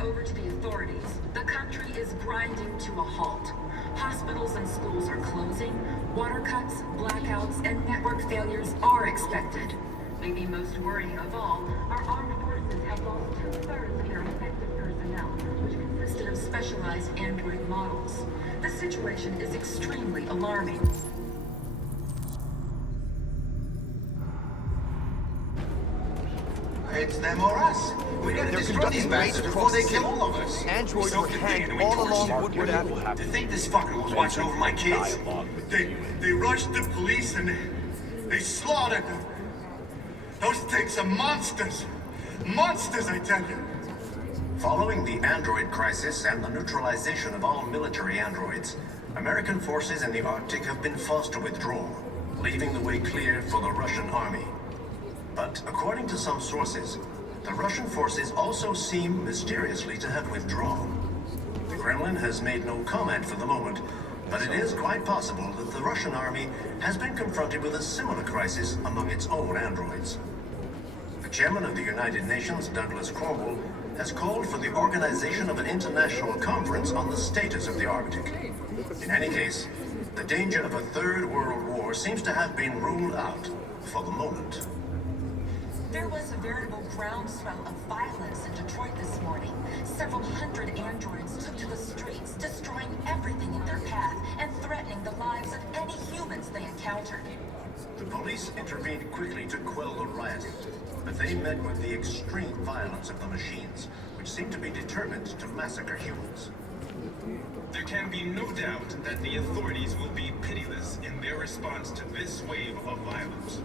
over to the authorities. The country is grinding to a halt. Hospitals and schools are closing. Water cuts, blackouts, and network failures are expected. Maybe most worrying of all, our armed forces have lost two-thirds of their effective personnel, which consisted of specialized android models. The situation is extremely alarming. It's them or us. We gotta destroy these bastards before they kill all of us. Androids were hanged all along Woodward Avenue. To think this fucker was watching over my kids? They rushed the police and they slaughtered them. Those things are monsters. Monsters, I tell you. Following the android crisis and the neutralization of all military androids, American forces in the Arctic have been forced to withdraw, leaving the way clear for the Russian army. But according to some sources, the Russian forces also seem mysteriously to have withdrawn. The Kremlin has made no comment for the moment, but it is quite possible that the Russian army has been confronted with a similar crisis among its own androids. The chairman of the United Nations, Douglas Cromwell, has called for the organization of an international conference on the status of the Arctic. In any case, the danger of a third world war seems to have been ruled out for the moment. There was a veritable groundswell of violence in Detroit this morning. Several hundred androids took to the streets, destroying everything in their path and threatening the lives of any humans they encountered. The police intervened quickly to quell the rioting, but they met with the extreme violence of the machines, which seemed to be determined to massacre humans. There can be no doubt that the authorities will be pitiless in their response to this wave of violence.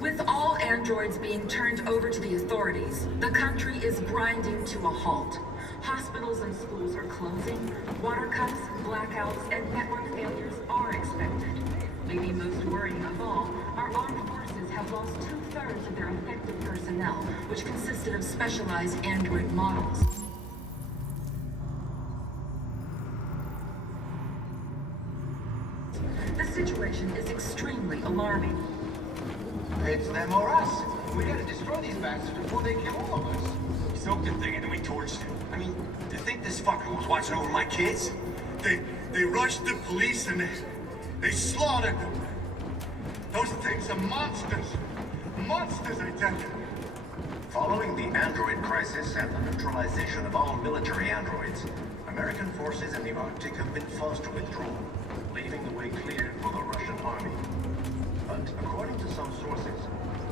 With all androids being turned over to the authorities, the country is grinding to a halt. Hospitals and schools are closing. Water cuts, blackouts, and network failures are expected. Maybe most worrying of all, our armed forces have lost two-thirds of their effective personnel, which consisted of specialized android models. The situation is extremely alarming. It's them or us. We gotta destroy these bastards before they kill all of us. We soaked the thing and then we torched it. I mean, to think this fucker was watching over my kids? They rushed the police and they slaughtered them. Those things are monsters. Monsters, I tell you. Following the android crisis and the neutralization of all military androids, American forces in the Arctic have been forced to withdraw, leaving the way clear for the Russian army. But according to some sources,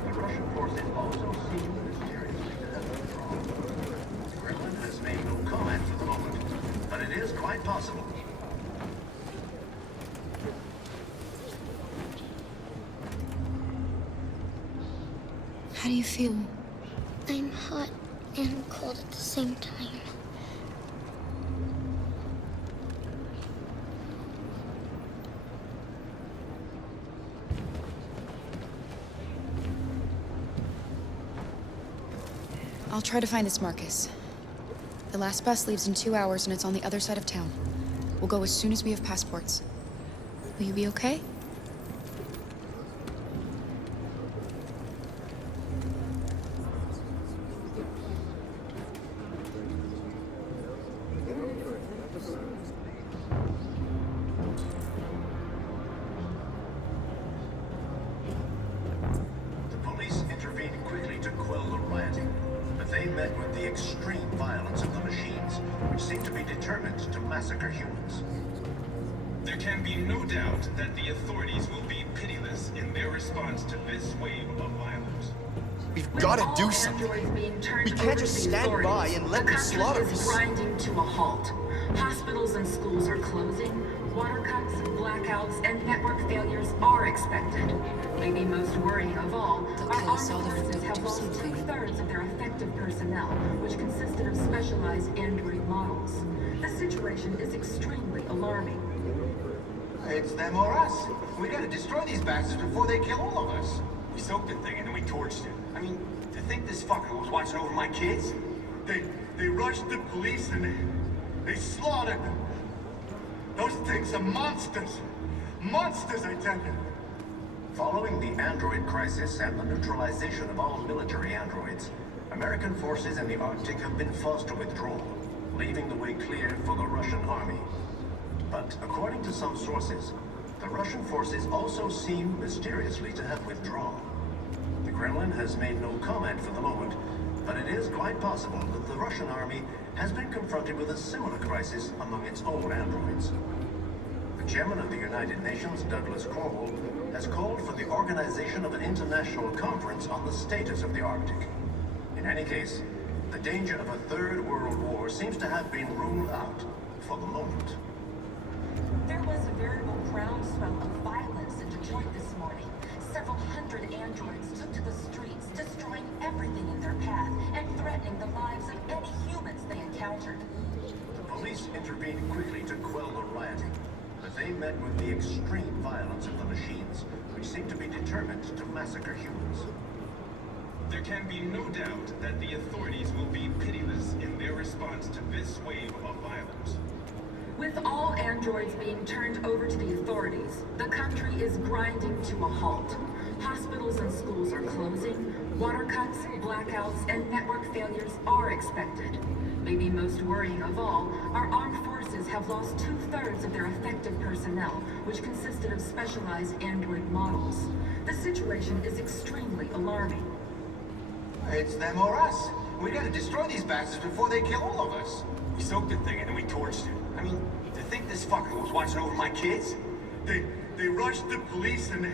the Russian forces also seem mysteriously to have withdrawn. The Kremlin has made no comment for the moment, but it is quite possible. How do you feel? I'm hot and cold at the same time. I'll try to find this Marcus. The last bus leaves in 2 hours and it's on the other side of town. We'll go as soon as we have passports. Will you be okay? They met with the extreme violence of the machines, which seem to be determined to massacre humans. There can be no doubt that the authorities will be pitiless in their response to this wave of violence. We've got to do something. We can't just stand by and let them slaughter us. The country is grinding to a halt. Hospitals and schools are closing. Water cuts, blackouts, and network failures are expected. Maybe most worrying of all, our armed forces have lost two-thirds of their effective personnel, which consisted of specialized android models. The situation is extremely alarming. It's them or us. We gotta destroy these bastards before they kill all of us. We soaked the thing and then we torched it. I mean, to think this fucker was watching over my kids? They rushed the police and they slaughtered them. Those things are monsters. Monsters, I tell you. Following the android crisis and the neutralization of all military androids, American forces in the Arctic have been forced to withdraw, leaving the way clear for the Russian army. But according to some sources, the Russian forces also seem mysteriously to have withdrawn. The Kremlin has made no comment for the moment, but it is quite possible that the Russian army has been confronted with a similar crisis among its own androids. The chairman of the United Nations, Douglas Cornwall, has called for the organization of an international conference on the status of the Arctic. In any case, the danger of a third world war seems to have been ruled out for the moment. There was a veritable groundswell of violence in Detroit this morning. Several hundred androids took to the streets, destroying everything in their path and threatening the lives of any humans they encountered. The police intervened quickly to quell the rioting, but they met with the extreme violence of the machines, which seem to be determined to massacre humans. There can be no doubt that the authorities will be pitiless in their response to this wave of violence. With all androids being turned over to the authorities, the country is grinding to a halt. Hospitals and schools are closing, water cuts, blackouts, and network failures are expected. Maybe most worrying of all, our armed forces have lost 2/3 of their effective personnel, which consisted of specialized android models. The situation is extremely alarming. It's them or us. We gotta destroy these bastards before they kill all of us. We soaked the thing and then we torched it. I mean, to think this fucker was watching over my kids? They rushed the police and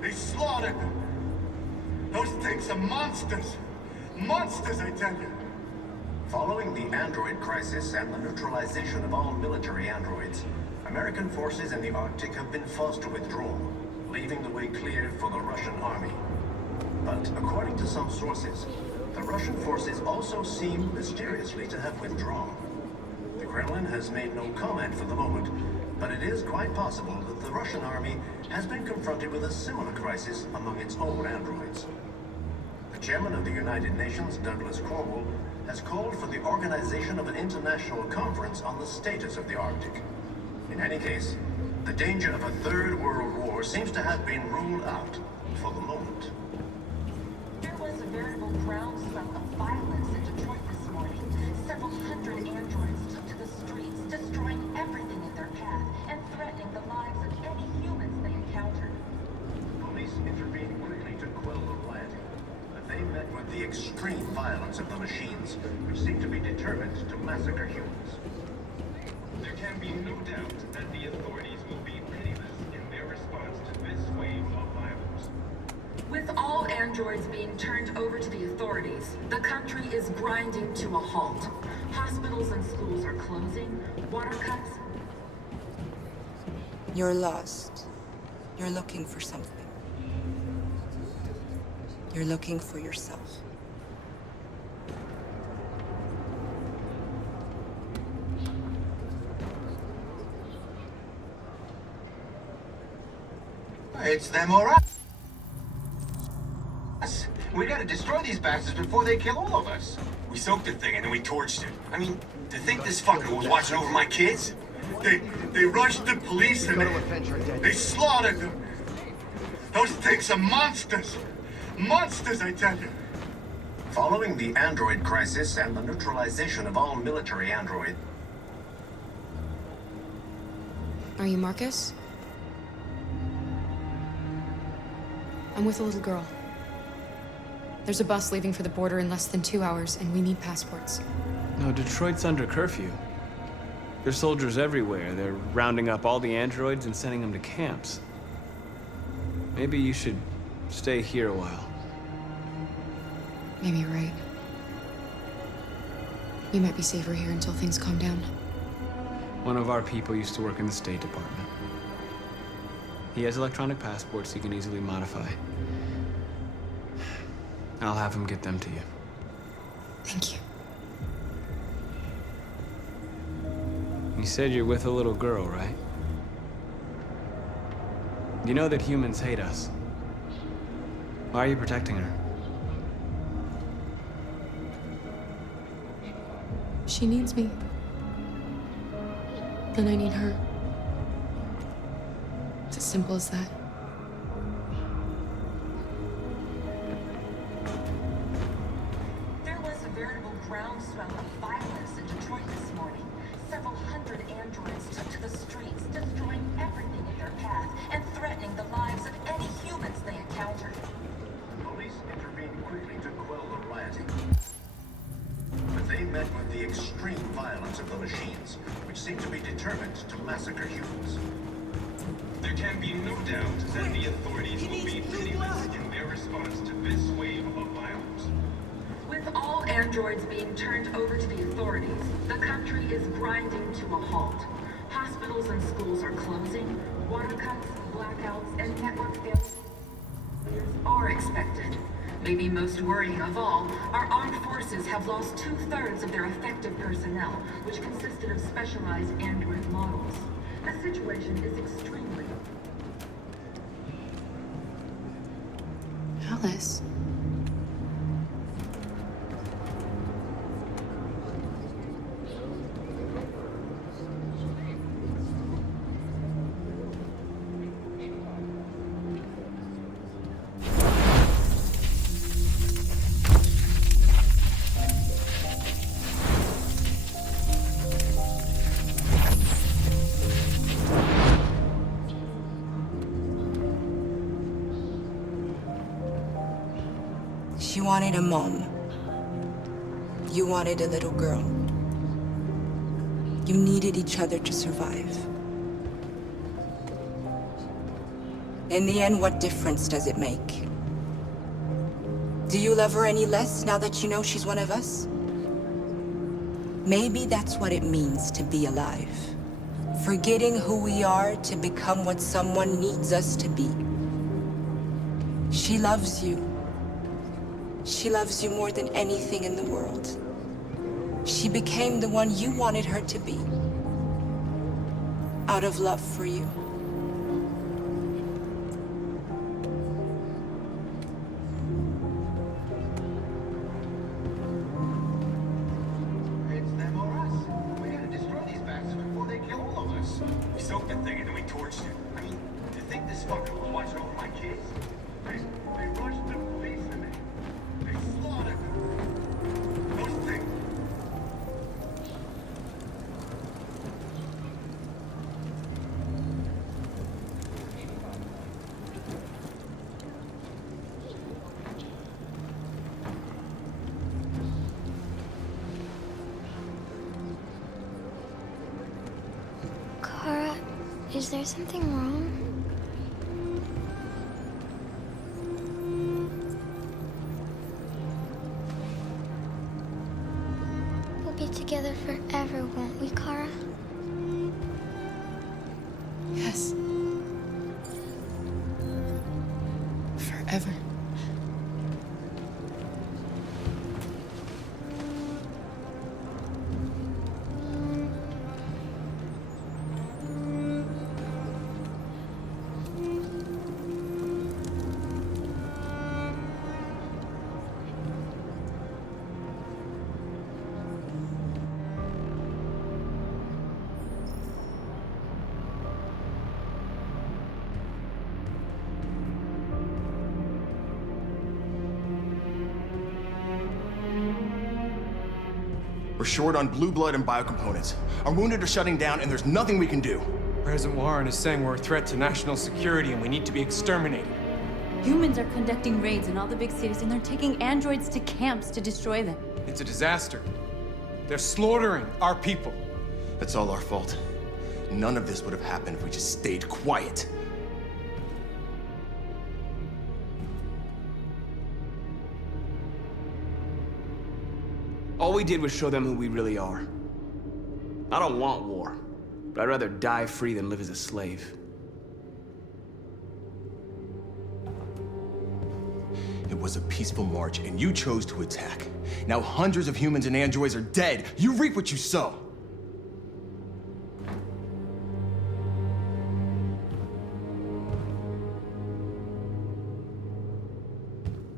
they slaughtered them. Those things are monsters. Monsters, I tell you. Following the android crisis and the neutralization of all military androids, American forces in the Arctic have been forced to withdraw, leaving the way clear for the Russian army. But according to some sources, the Russian forces also seem mysteriously to have withdrawn. The Kremlin has made no comment for the moment, but it is quite possible that the Russian army has been confronted with a similar crisis among its own androids. The chairman of the United Nations, Douglas Cornwall, has called for the organization of an international conference on the status of the Arctic. In any case, the danger of a third world war seems to have been ruled out for the moment. There was a veritable groundswell of violence in Detroit this morning. Several hundred androids took to the streets, destroying everything in their path and threatening the lives of any humans they encountered. Police intervened quickly to quell the rioting, but they met with the extreme violence of the machines, which seem to be determined to massacre humans. There can be no doubt that the authorities will be pitiless in their response to this wave of violence. With all androids being turned over to the authorities, the country is grinding to a halt. Hospitals and schools are closing, water cuts. You're lost. You're looking for something. You're looking for yourself. It's them or us. We gotta destroy these bastards before they kill all of us. We soaked the thing and then we torched it. I mean, to think this fucker was watching over my kids? They rushed the police and they slaughtered them. Those things are monsters. Monsters, I tell you. Following the android crisis and the neutralization of all military androids, Are you Marcus? I'm with a little girl. There's a bus leaving for the border in less than 2 hours, and we need passports. No, Detroit's under curfew. There's soldiers everywhere. They're rounding up all the androids and sending them to camps. Maybe you should stay here a while. Maybe you're right. We might be safer here until things calm down. One of our people used to work in the State Department. He has electronic passports he can easily modify. I'll have him get them to you. Thank you. You said you're with a little girl, right? You know that humans hate us. Why are you protecting her? She needs me. And I need her. It's as simple as that. There was a veritable groundswell of violence in Detroit this the streets, destroying everything in their path and threatening the lives of any humans they encounter. Police intervened quickly to quell the rioting. But they met with the extreme violence of the machines, which seem to be determined to massacre humans. There can be no doubt that the authorities will be pitiless in their response to this wave of violence. With all androids being turned over to the authorities, the country is grinding to a halt. Hospitals and schools are closing, water cuts, blackouts, and network failures are expected. Maybe most worrying of all, our armed forces have lost 2/3 of their effective personnel, which consisted of specialized android models. The situation is extremely... Alice. She wanted a mom. You wanted a little girl. You needed each other to survive. In the end, what difference does it make? Do you love her any less now that you know she's one of us? Maybe that's what it means to be alive. Forgetting who we are to become what someone needs us to be. She loves you. She loves you more than anything in the world. She became the one you wanted her to be. Out of love for you. It's them or us. We gotta destroy these bastards before they kill all of us. We soaked the thing and then we torched it. I mean, do you think this fucker was watching over my kids? They rushed the police and they slaughtered them. Those things. Kara, is there something wrong? We'll be together forever, won't we, Kara? Yes. Forever. We're short on blue blood and biocomponents. Our wounded are shutting down, and there's nothing we can do. President Warren is saying we're a threat to national security and we need to be exterminated. Humans are conducting raids in all the big cities, and they're taking androids to camps to destroy them. It's a disaster. They're slaughtering our people. That's all our fault. None of this would have happened if we just stayed quiet. All we did was show them who we really are. I don't want war, but I'd rather die free than live as a slave. It was a peaceful march, and you chose to attack. Now hundreds of humans and androids are dead. You reap what you sow.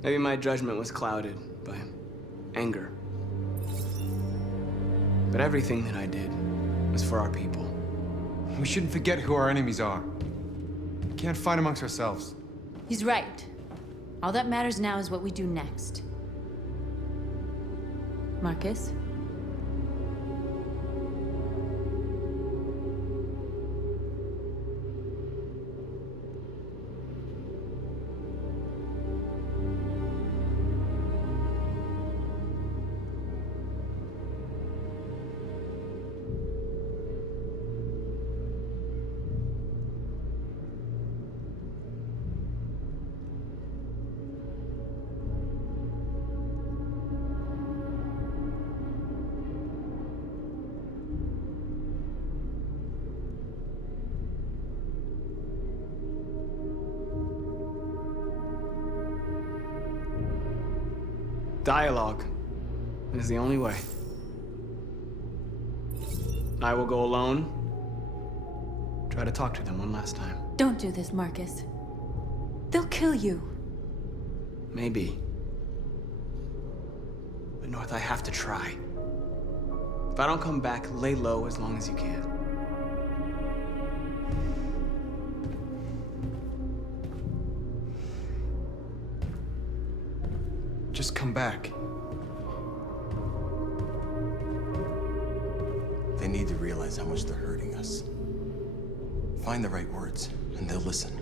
Maybe my judgment was clouded by anger. But everything that I did was for our people. We shouldn't forget who our enemies are. We can't fight amongst ourselves. He's right. All that matters now is what we do next. Marcus? Dialogue is the only way. I will go alone. Try to talk to them one last time. Don't do this, Marcus. They'll kill you. Maybe. But North, I have to try. If I don't come back, lay low as long as you can. Just come back. They need to realize how much they're hurting us. Find the right words, and they'll listen.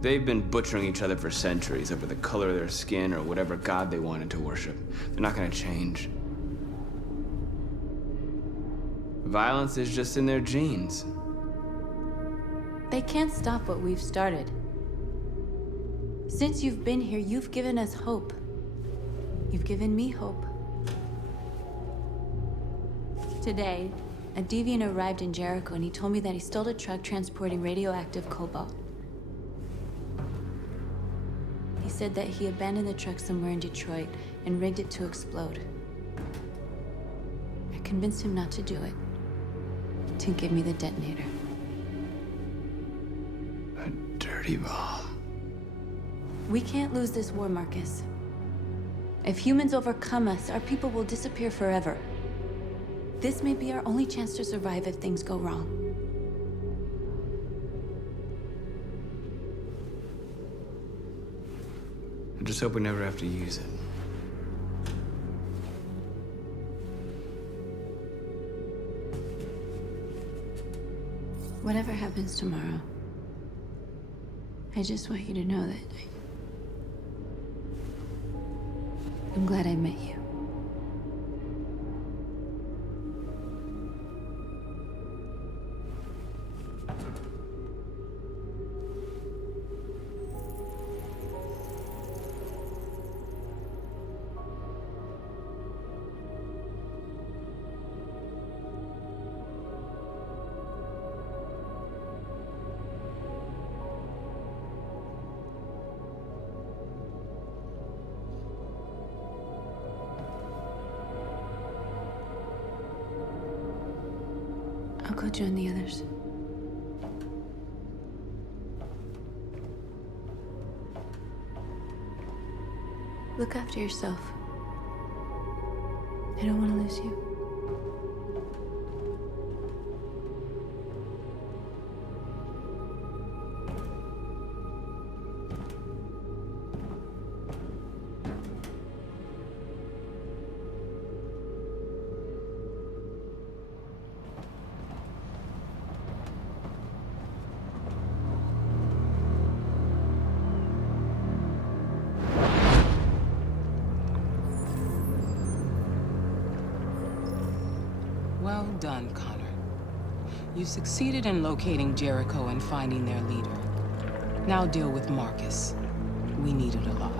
They've been butchering each other for centuries over the color of their skin or whatever god they wanted to worship. They're not gonna change. Violence is just in their genes. They can't stop what we've started. Since you've been here, you've given us hope. You've given me hope. Today, a deviant arrived in Jericho and he told me that he stole a truck transporting radioactive cobalt. He said that he abandoned the truck somewhere in Detroit and rigged it to explode. I convinced him not to do it, to give me the detonator. A dirty bomb. We can't lose this war, Marcus. If humans overcome us, our people will disappear forever. This may be our only chance to survive if things go wrong. I just hope we never have to use it. Whatever happens tomorrow, I just want you to know that I'm glad I met you. I'll go join the others. Look after yourself. I don't want to lose you. Well done, Connor. You succeeded in locating Jericho and finding their leader. Now deal with Marcus. We need it alive.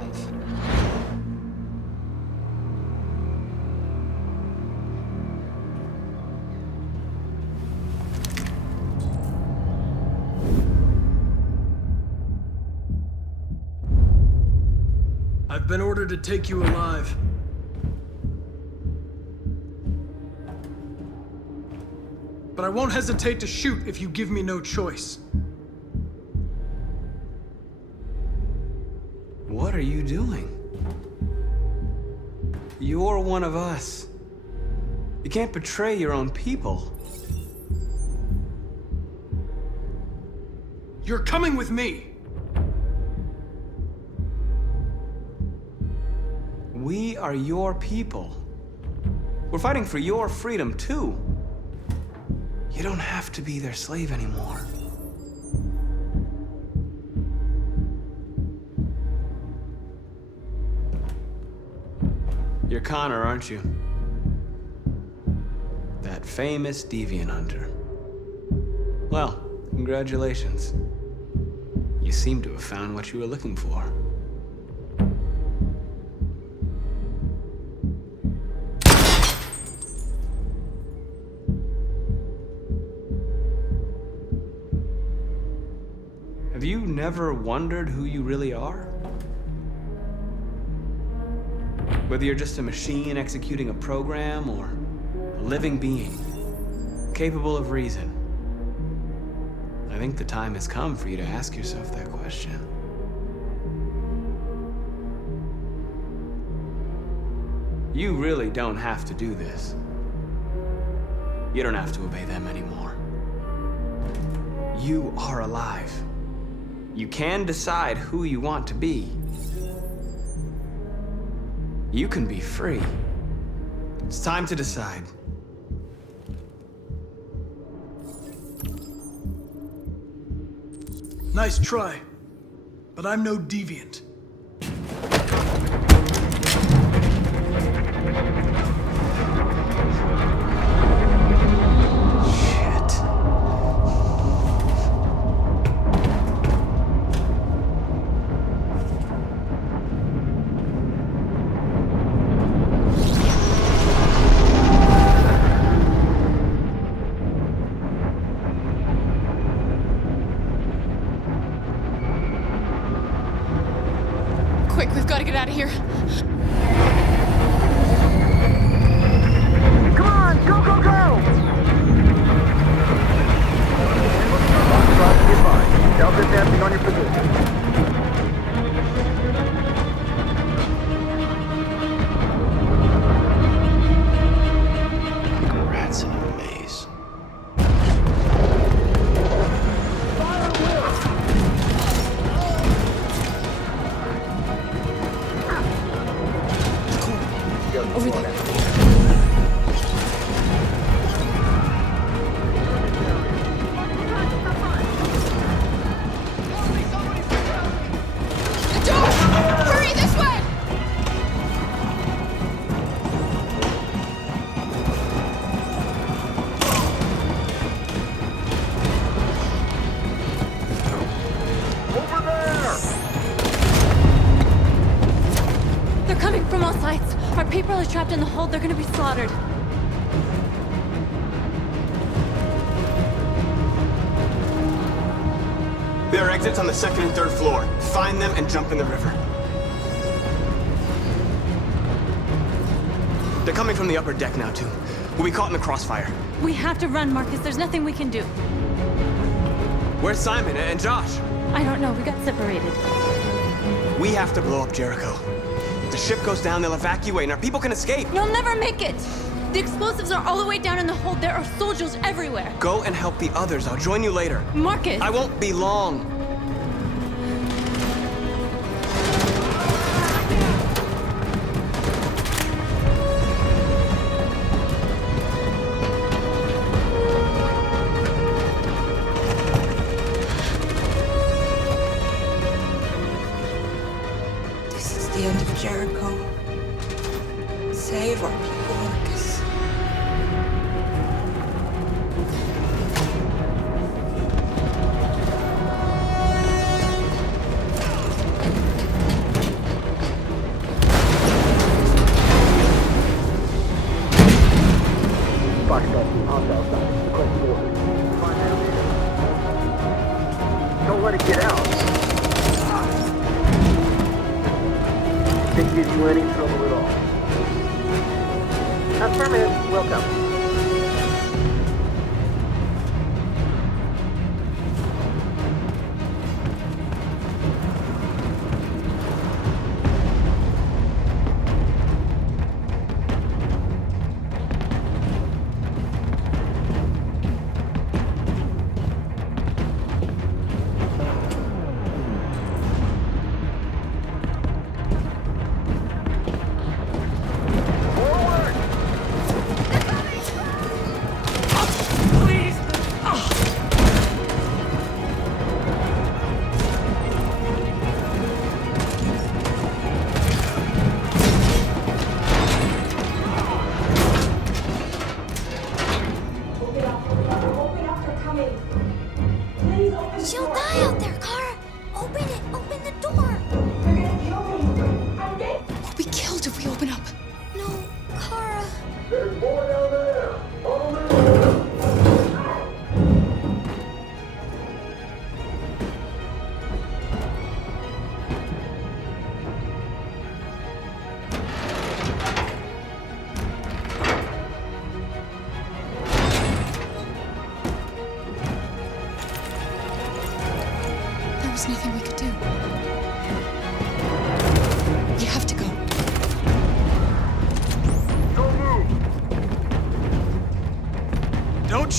I've been ordered to take you alive. But I won't hesitate to shoot if you give me no choice. What are you doing? You're one of us. You can't betray your own people. You're coming with me. We are your people. We're fighting for your freedom, too. You don't have to be their slave anymore. You're Connor, aren't you? That famous deviant hunter. Well, congratulations. You seem to have found what you were looking for. ever wondered who you really are? Whether you're just a machine executing a program or a living being, capable of reason. I think the time has come for you to ask yourself that question. You really don't have to do this. You don't have to obey them anymore. You are alive. You can decide who you want to be. You can be free. It's time to decide. Nice try, but I'm no deviant. Quick, we've got to get out of here. Come on, go, go, go! Delta advancing on your position. Rats in a maze. Over there. The door! Hurry, this way! Over there! They're coming from all sides. Our people are trapped in the hold. They're gonna be slaughtered. There are exits on the second and third floor. Find them and jump in the river. They're coming from the upper deck now, too. We'll be caught in the crossfire. We have to run, Marcus. There's nothing we can do. Where's Simon and Josh? I don't know. We got separated. We have to blow up Jericho. If the ship goes down, they'll evacuate and our people can escape. You'll never make it! The explosives are all the way down in the hold. There are soldiers everywhere. Go and help the others. I'll join you later. Marcus! I won't be long. This is the end of Jericho. Save our people, Marcus. Don't let it get out. Didn't give you any trouble at all. Affirmative. Welcome.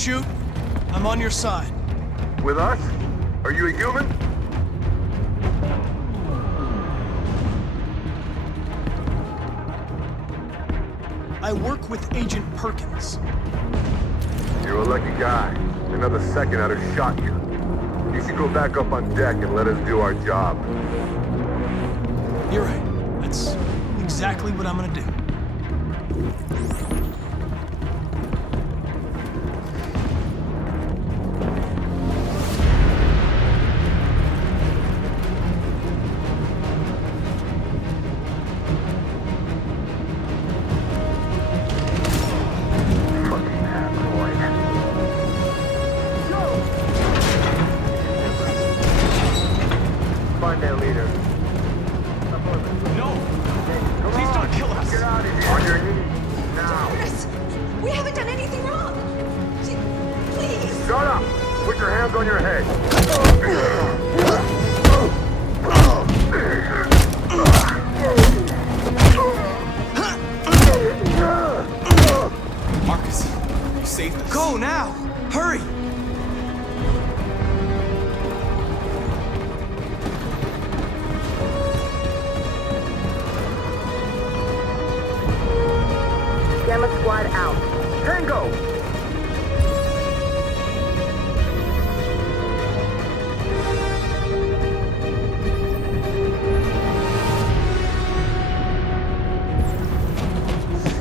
shoot, I'm on your side. With us? Are you a human? I work with Agent Perkins. You're a lucky guy. Another second I'd have shot you. You should go back up on deck and let us do our job. You're right. That's exactly what I'm gonna do. Find that leader. No! Please don't kill us! Get out of here! On your knees, now! Chris, we haven't done anything wrong. Please. Shut up! Put your hands on your head! Marcus, you saved us. Go now! Hurry! Gamma Squad out. Tango!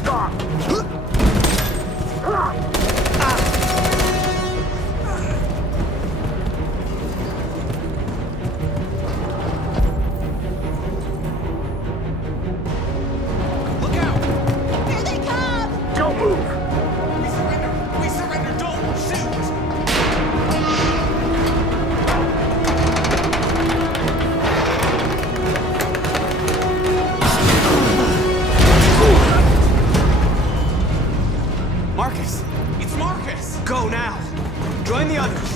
Stop! Look out! Here they come! Don't move! We surrender! We surrender! Don't shoot! Marcus! It's Marcus! Go now! Join the others!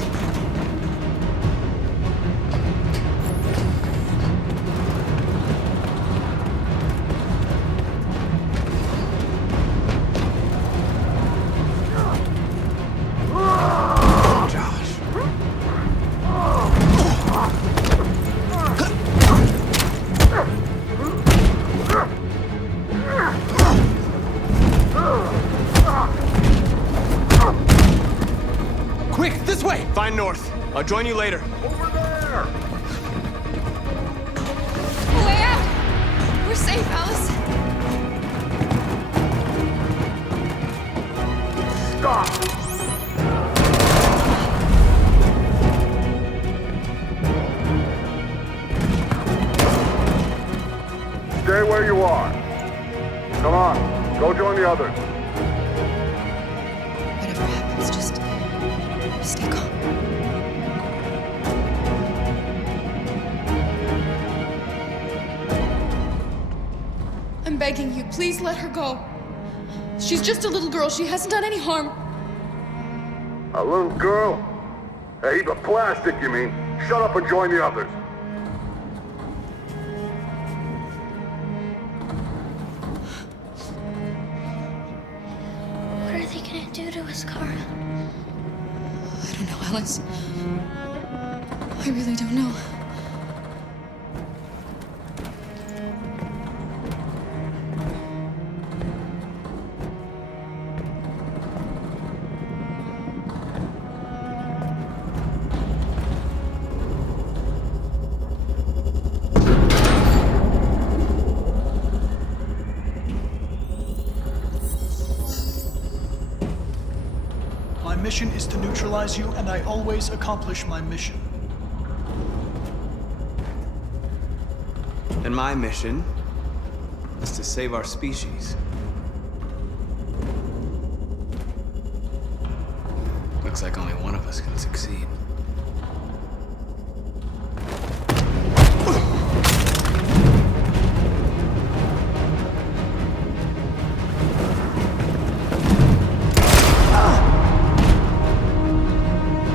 Josh. Quick, this way! Find North. I'll join you later. Over there! Way out! We're safe, Alice. Stop! Stay where you are. Come on, go join the others. Whatever happens, just stay calm. I'm begging you, please let her go. She's just a little girl. She hasn't done any harm. A little girl? A heap of plastic, you mean? Shut up and join the others. What are they gonna do to us, Kara? I don't know, Alice. I really don't know. My mission is to neutralize you, and I always accomplish my mission. And my mission is to save our species. Looks like only one of us can succeed.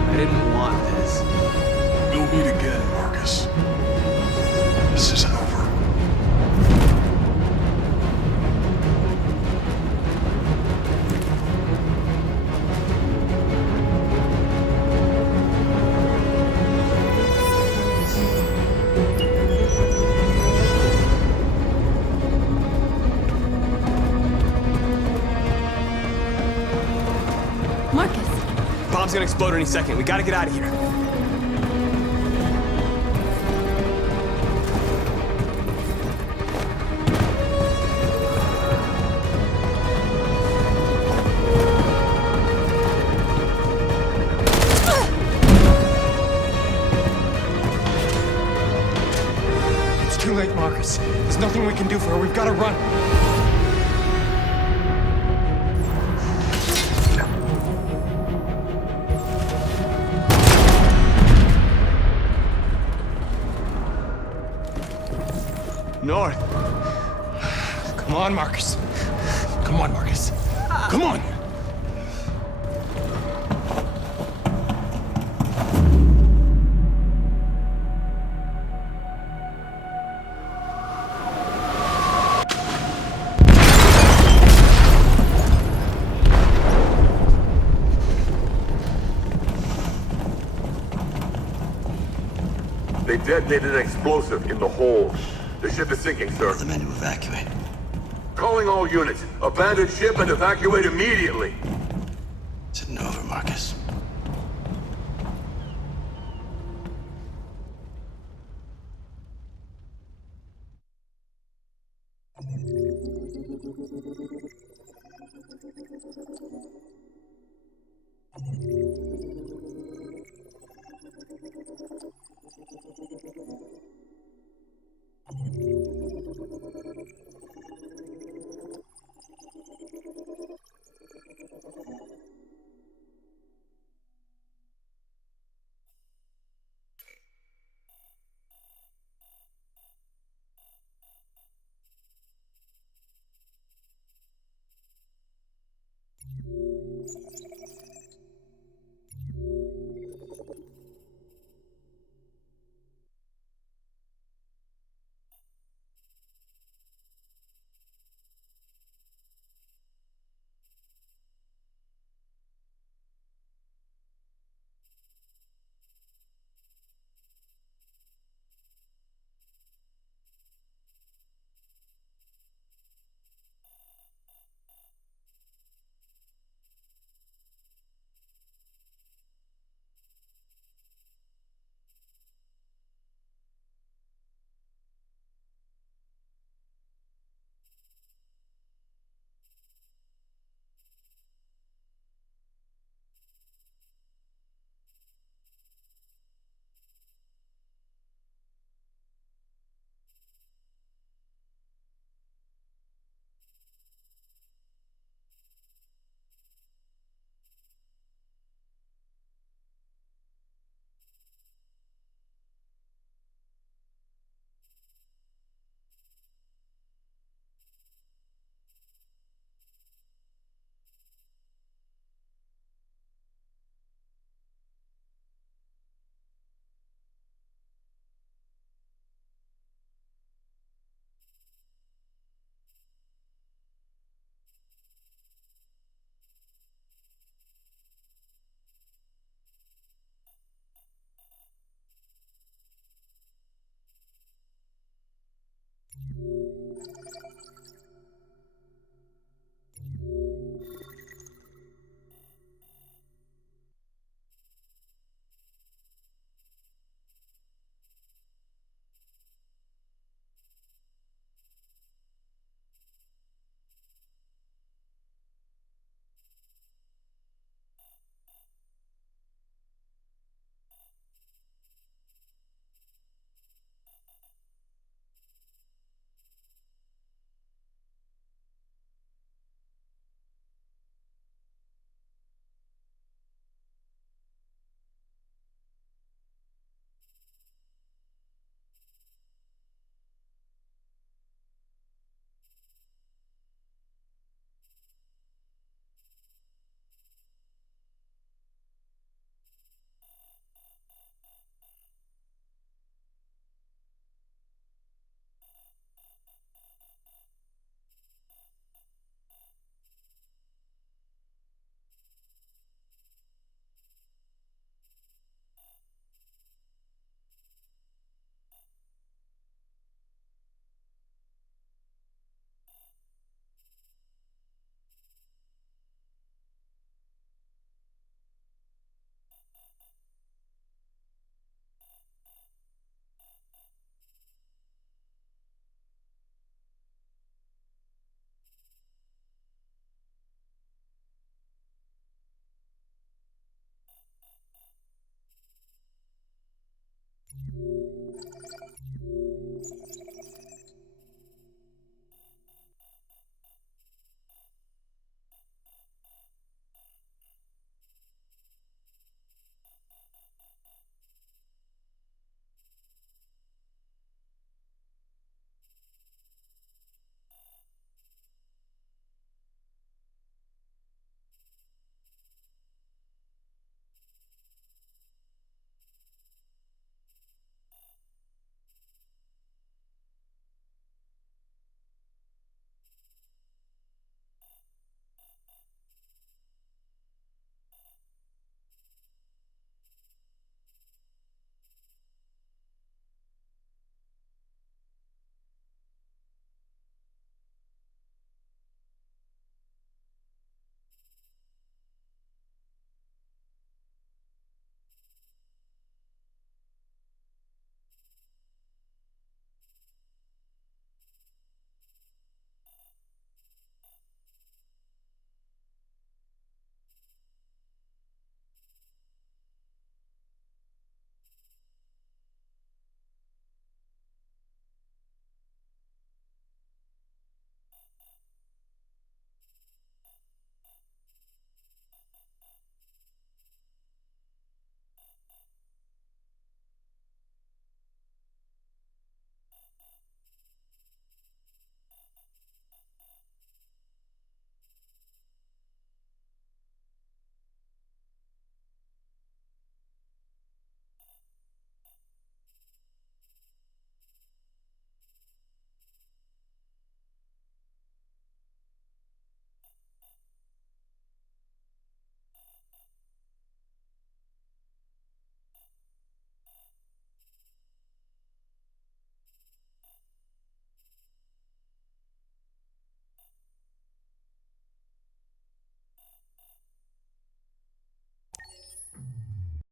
I didn't want this. We'll meet again, Marcus. This isn't over. gonna explode any second. We gotta get out of here. It's too late, Marcus. There's nothing we can do for her. We've got to run. North. Come on, Marcus. Come on, Marcus. Come on. They detonated an explosive in the hold. The ship is sinking, sir. The men to evacuate. Calling all units. Abandon ship and evacuate immediately. Sitting over, Marcus.